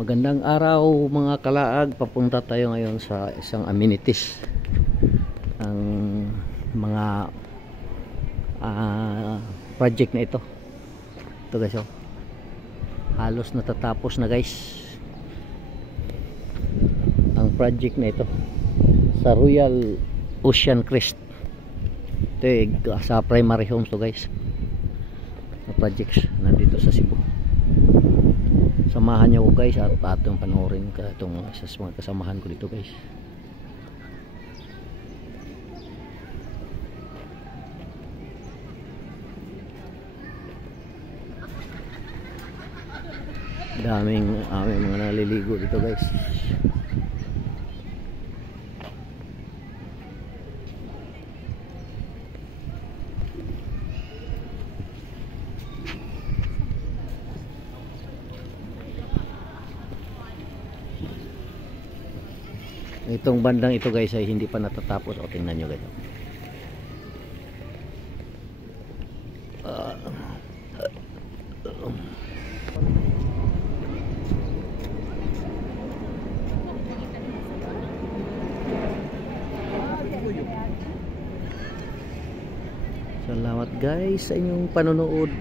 Magandang araw mga kalaag. Papunta tayo ngayon sa isang amenities. Ang mga project na ito. Ito guys, oh. Halos natatapos na guys. Ang project na ito sa Royal Ocean Crest. Ito sa primary homes to guys. Na projects nandito sa Cebu. Samahan nyo ko guys at atong panoorin ka itong isa sa mga kasamahan ko dito guys. Daming mga naliligo dito guys. Itong bandang ito guys ay hindi pa natatapos. O tingnan nyo guys. Salamat guys sa inyong panonood.